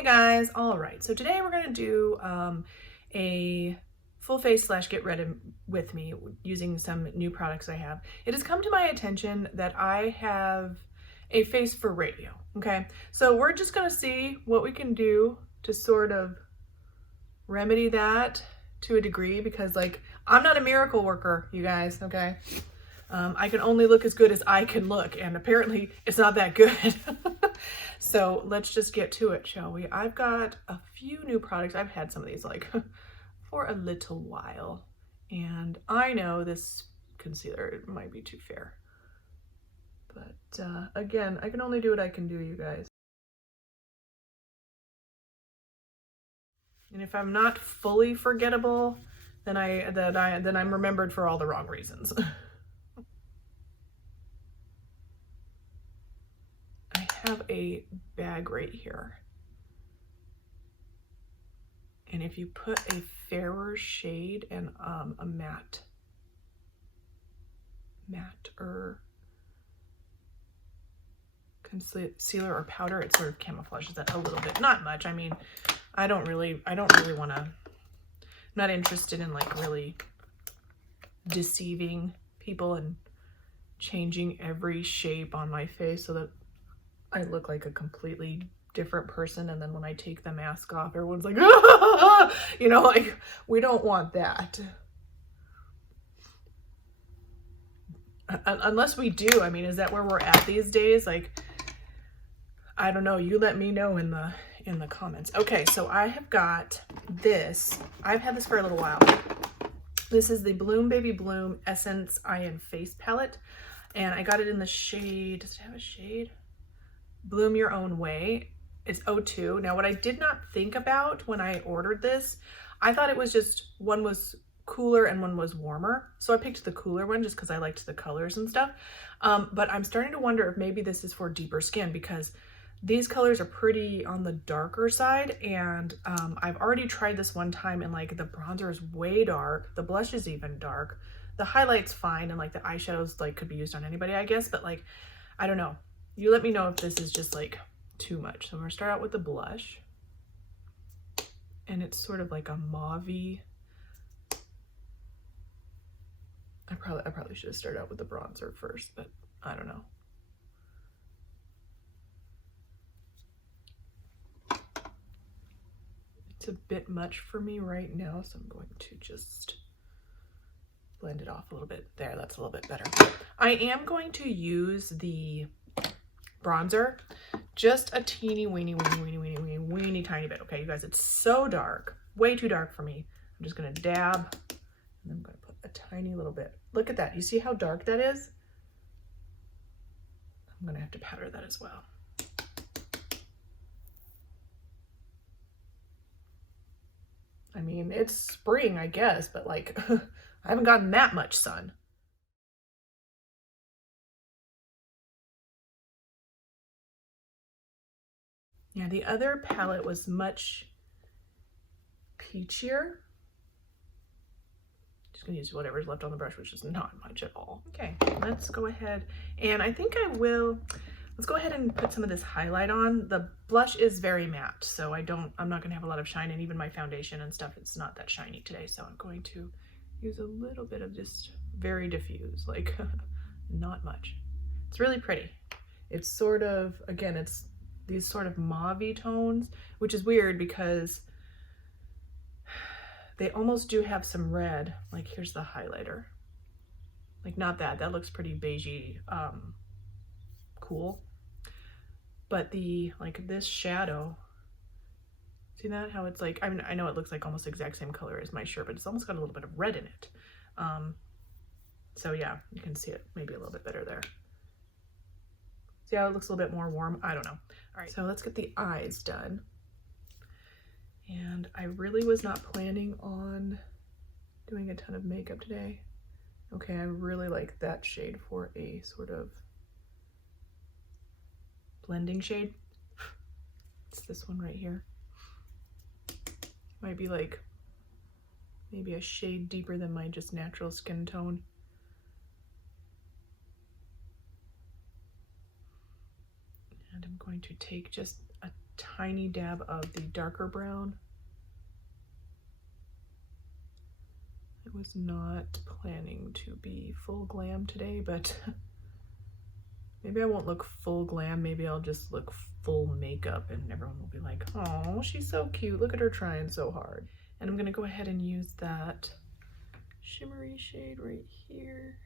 Hey guys, all right, so today we're gonna do a full face slash get ready with me using some new products I have. It has come to my attention that I have a face for radio, okay? So we're just gonna see what we can do to sort of remedy that to a degree, because like, I'm not a miracle worker, you guys, okay? I can only look as good as I can look, and apparently it's not that good. So let's just get to it, shall we? I've got a few new products. I've had some of these like for a little while, and I know this concealer might be too fair, but again, I can only do what I can do, you guys. And if I'm not fully forgettable, then I'm remembered for all the wrong reasons. Have a bag right here, and if you put a fairer shade and a matte or concealer or powder, it sort of camouflages that a little bit, not much. I mean, I don't really want to, I'm not interested in like really deceiving people and changing every shape on my face so that I look like a completely different person, and then when I take the mask off, everyone's like, ah! You know, like, we don't want that. Unless we do. I mean, is that where we're at these days? Like, I don't know. You let me know in the comments. Okay, so I have got this. I've had this for a little while. This is the Bloom Baby Bloom Essence Eye and Face Palette, and I got it in the shade, does it have a shade? Bloom Your Own Way. It's 02. Now, what I did not think about when I ordered this, I thought it was just one was cooler and one was warmer. So I picked the cooler one just because I liked the colors and stuff. But I'm starting to wonder if maybe this is for deeper skin, because these colors are pretty on the darker side. And I've already tried this one time, and like the bronzer is way dark. The blush is even dark. The highlight's fine, and like the eyeshadows like could be used on anybody, I guess. But like, I don't know. You let me know if this is just like too much. So I'm gonna start out with the blush, and it's sort of like a mauve-y. I probably should have started out with the bronzer first, but I don't know. It's a bit much for me right now, so I'm going to just blend it off a little bit. There, that's a little bit better. I am going to use the bronzer, just a teeny weeny tiny bit. Okay, you guys, it's so dark, way too dark for me. I'm just gonna dab, and I'm gonna put a tiny little bit. Look at that. You see how dark that is? I'm gonna have to powder that as well. I mean, it's spring, I guess, but like, I haven't gotten that much sun. Yeah, the other palette was much peachier. Just gonna use whatever's left on the brush, which is not much at all. Okay, let's go ahead, and I think let's go ahead and put some of this highlight on. The blush is very matte, so I'm not gonna have a lot of shine, and even my foundation and stuff, it's not that shiny today, so I'm going to use a little bit of just very diffuse, like not much. It's really pretty. It's sort of, again, it's these sort of mauve-y tones, which is weird because they almost do have some red. Like, here's the highlighter. Like, not that looks pretty beigey, cool. But like this shadow, see that? How it's like, I mean, I know it looks like almost the exact same color as my shirt, but it's almost got a little bit of red in it. So yeah, you can see it maybe a little bit better there. See how it looks a little bit more warm? I don't know. All right, so let's get the eyes done. And I really was not planning on doing a ton of makeup today. Okay, I really like that shade for a sort of blending shade. It's this one right here. Might be like maybe a shade deeper than my just natural skin tone. And I'm going to take just a tiny dab of the darker brown. I was not planning to be full glam today, but maybe I won't look full glam. Maybe I'll just look full makeup and everyone will be like, oh, she's so cute. Look at her trying so hard. And I'm gonna go ahead and use that shimmery shade right here.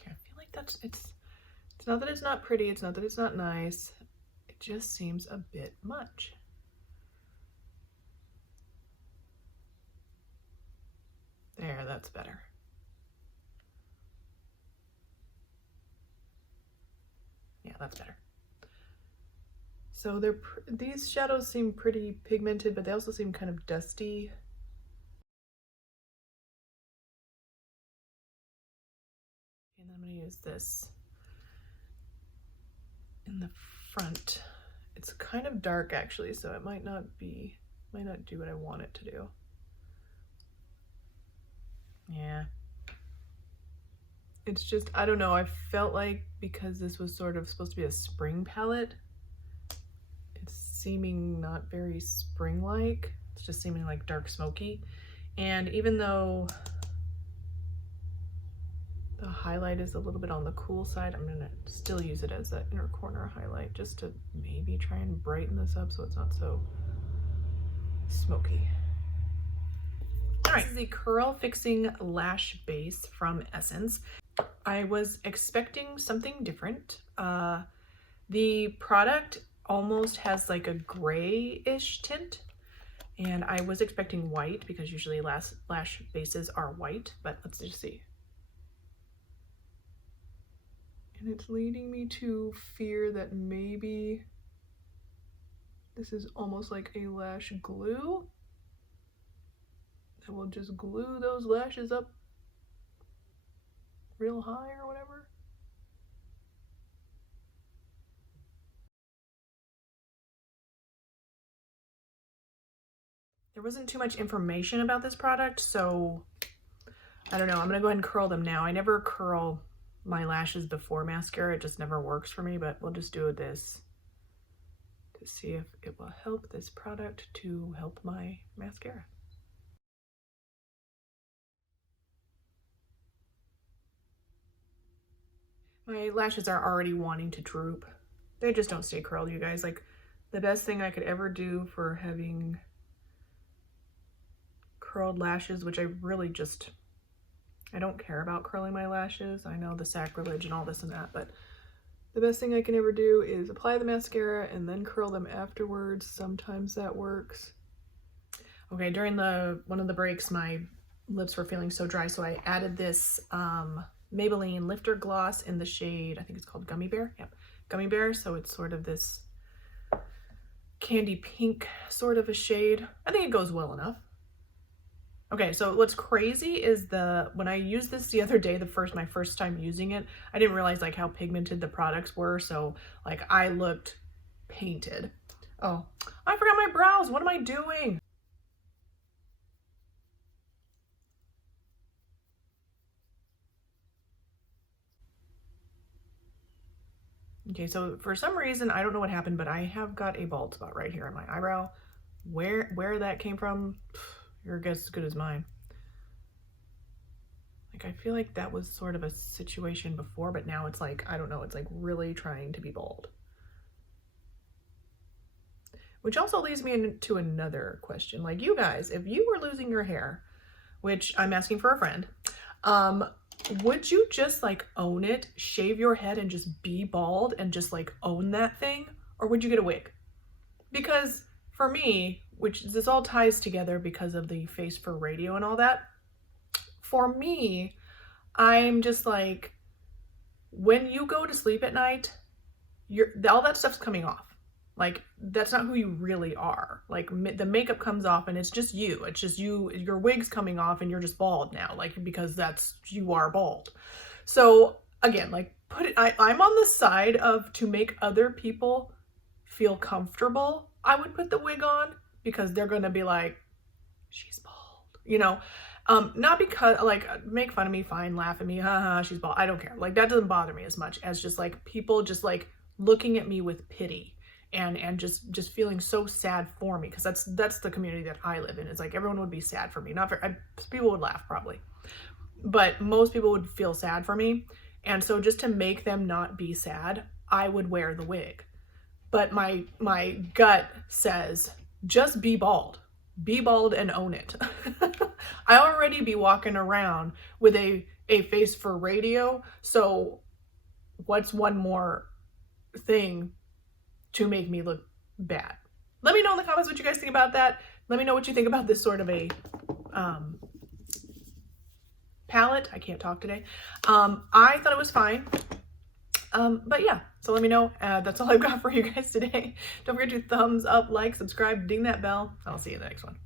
Okay, I feel like it's not that it's not pretty, it's not that it's not nice. It just seems a bit much. There, that's better. Yeah, that's better. So these shadows seem pretty pigmented, but they also seem kind of dusty. And then I'm gonna use this in the front. It's kind of dark actually, so it might not do what I want it to do. Yeah. It's just, I don't know, I felt like because this was sort of supposed to be a spring palette, it's seeming not very spring-like. It's just seeming like dark smoky. And even though the highlight is a little bit on the cool side, I'm gonna still use it as that inner corner highlight just to maybe try and brighten this up so it's not so smoky. All right, this is the Curl Fixing Lash Base from Essence. I was expecting something different. The product almost has like a grayish tint, and I was expecting white because usually lash bases are white, but let's just see. And it's leading me to fear that maybe this is almost like a lash glue that will just glue those lashes up real high or whatever. There wasn't too much information about this product, so I don't know. I'm gonna go ahead and curl them now. I never curl my lashes before mascara. It just never works for me, but we'll just do this to see if it will help this product to help my mascara. My lashes are already wanting to droop. They just don't stay curled, you guys. Like, the best thing I could ever do for having curled lashes, which I really just, I don't care about curling my lashes. I know the sacrilege and all this and that, but the best thing I can ever do is apply the mascara and then curl them afterwards. Sometimes that works. Okay, during one of the breaks, my lips were feeling so dry, so I added this Maybelline Lifter Gloss in the shade, I think it's called Gummy Bear. Yep, Gummy Bear. So it's sort of this candy pink sort of a shade. I think it goes well enough. Okay, so what's crazy is when I used this the other day, my first time using it, I didn't realize like how pigmented the products were. So like I looked painted. Oh, I forgot my brows. What am I doing? Okay, so for some reason, I don't know what happened, but I have got a bald spot right here on my eyebrow. Where that came from, your guess is as good as mine. Like, I feel like that was sort of a situation before, but now it's like, I don't know, it's like really trying to be bald. Which also leads me into another question. Like, you guys, if you were losing your hair, which I'm asking for a friend, would you just like own it, shave your head and just be bald and just like own that thing? Or would you get a wig? Because for me, which this all ties together because of the face for radio and all that, for me, I'm just like, when you go to sleep at night, all that stuff's coming off. Like, that's not who you really are. Like, the makeup comes off and it's just you. It's just you, your wig's coming off and you're just bald now, like, because you are bald. So again, like, I'm on the side of, to make other people feel comfortable, I would put the wig on, because they're gonna be like, she's bald, you know? Not because, like, make fun of me, fine, laugh at me, haha, she's bald. I don't care. Like, that doesn't bother me as much as just like people just like looking at me with pity and just feeling so sad for me, because that's the community that I live in. It's like everyone would be sad for me. Not for people would laugh probably, but most people would feel sad for me. And so just to make them not be sad, I would wear the wig. But my gut says, just be bald. Be bald and own it. I already be walking around with a face for radio, so what's one more thing to make me look bad? Let me know in the comments what you guys think about that. Let me know what you think about this sort of a palette. I can't talk today. I thought it was fine. But yeah, so let me know. That's all I've got for you guys today. Don't forget to thumbs up, like, subscribe, ding that bell. I'll see you in the next one.